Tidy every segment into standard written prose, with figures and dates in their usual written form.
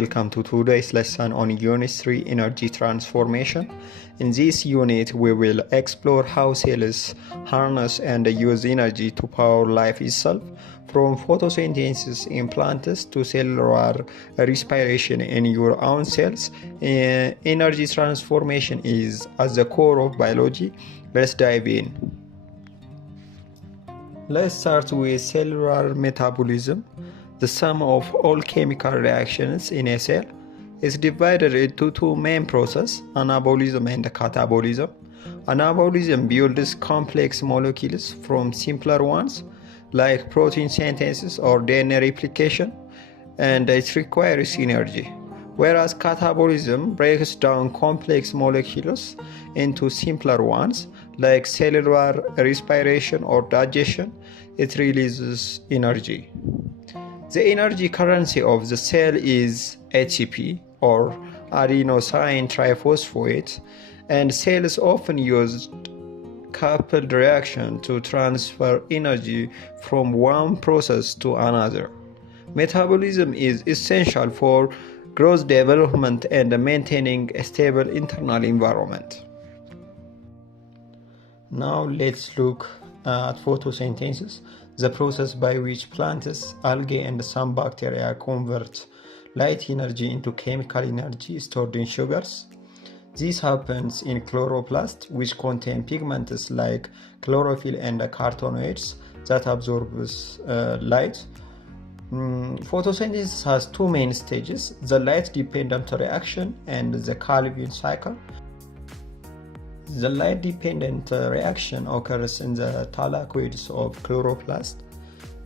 welcome to today's lesson on Unit 3 Energy Transformation. In this unit, we will explore how cells harness and use energy to power life itself, from photosynthesis in plants to cellular respiration in your own cells. Energy transformation is at the core of biology. Let's dive in. Let's start with cellular metabolism. The sum of all chemical reactions in a cell is divided into two main processes, anabolism and catabolism. Anabolism builds complex molecules from simpler ones, like protein synthesis or DNA replication, and it requires energy. Whereas catabolism breaks down complex molecules into simpler ones, like cellular respiration or digestion. It releases energy. The energy currency of the cell is ATP, or adenosine triphosphate, and cells often use coupled reaction to transfer energy from one process to another. Metabolism is essential for growth, development, and maintaining a stable internal environment. Now let's look at photosynthesis, the process by which plants, algae, and some bacteria convert light energy into chemical energy stored in sugars. This happens in chloroplasts, which contain pigments like chlorophyll and carotenoids that absorbs light. Photosynthesis has two main stages: the light-dependent reaction and the Calvin cycle. The light-dependent reaction occurs in the thylakoids of chloroplast.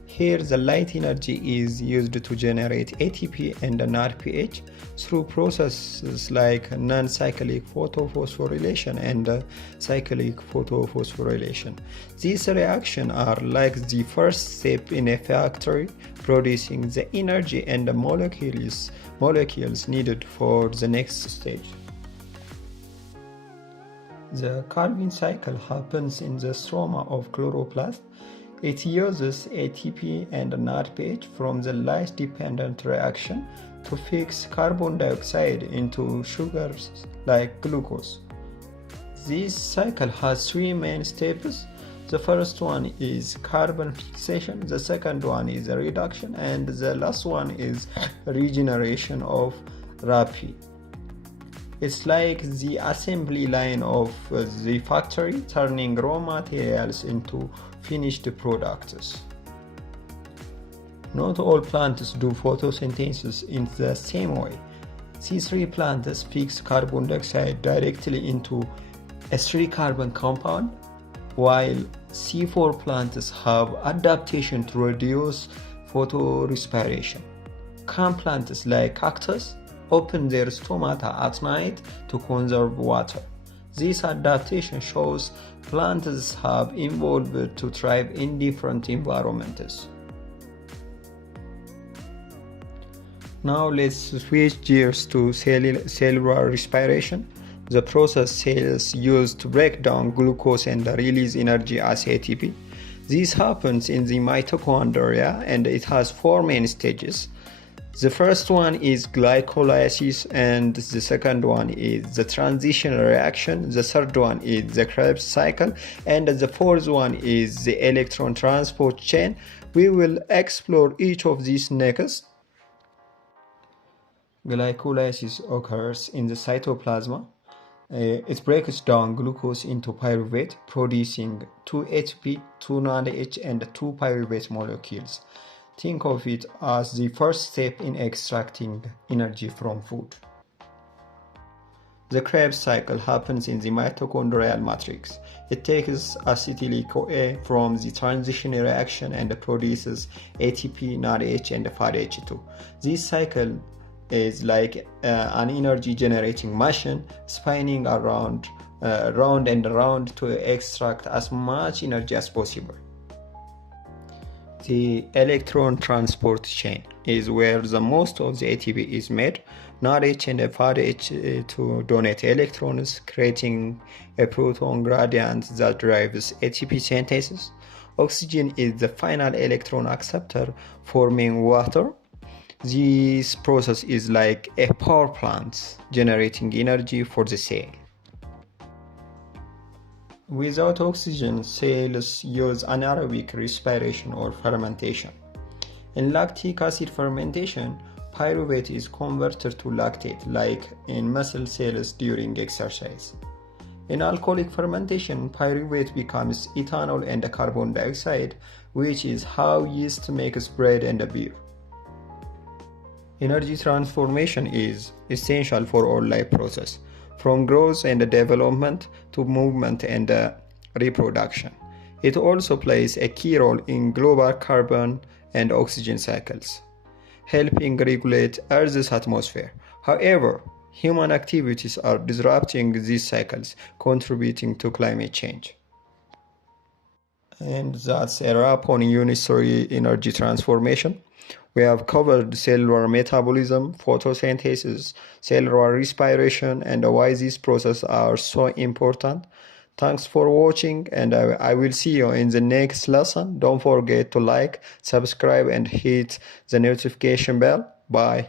Here, the light energy is used to generate ATP and NADPH through processes like non-cyclic photophosphorylation and cyclic photophosphorylation. These reactions are like the first step in a factory, producing the energy and the molecules needed for the next stage. The Calvin cycle happens in the stroma of chloroplast. It uses ATP and NADPH from the light-dependent reaction to fix carbon dioxide into sugars like glucose. This cycle has three main steps. The first one is carbon fixation, the second one is reduction, and the last one is regeneration of RAPI. It's like the assembly line of the factory, turning raw materials into finished products. Not all plants do photosynthesis in the same way. C3 plants fix carbon dioxide directly into a 3-carbon compound, while C4 plants have adaptation to reduce photorespiration. Calm plants like cactus open their stomata at night to conserve water. This adaptation shows plants have evolved to thrive in different environments. Now let's switch gears to cellular respiration, the process cells use to break down glucose and release energy as ATP. This happens in the mitochondria and it has four main stages. The first one is glycolysis, and the second one is the transition reaction. The third one is the Krebs cycle, and the fourth one is the electron transport chain. We will explore each of these next. Glycolysis occurs in the cytoplasm. It breaks down glucose into pyruvate, producing 2 ATP, 2 NADH, and 2 pyruvate molecules. Think of it as the first step in extracting energy from food. The Krebs cycle happens in the mitochondrial matrix. It takes acetyl-CoA from the transition reaction and produces ATP, NADH, and FADH2. This cycle is like an energy generating machine spinning around and around to extract as much energy as possible. The electron transport chain is where the most of the ATP is made. NADH and FADH to donate electrons, creating a proton gradient that drives ATP synthesis. Oxygen is the final electron acceptor, forming water. This process is like a power plant generating energy for the cell. Without oxygen, cells use anaerobic respiration or fermentation. In lactic acid fermentation, pyruvate is converted to lactate, like in muscle cells during exercise. In alcoholic fermentation, pyruvate becomes ethanol and carbon dioxide, which is how yeast makes bread and beer. Energy transformation is essential for all life process, from growth and development to movement and reproduction. It also plays a key role in global carbon and oxygen cycles, helping regulate Earth's atmosphere. However, human activities are disrupting these cycles, contributing to climate change. And that's a wrap on Unit 3 energy transformation. We have covered cellular metabolism, photosynthesis, cellular respiration, and why these processes are so important. Thanks for watching, and I will see you in the next lesson. Don't forget to like, subscribe, and hit the notification bell. Bye.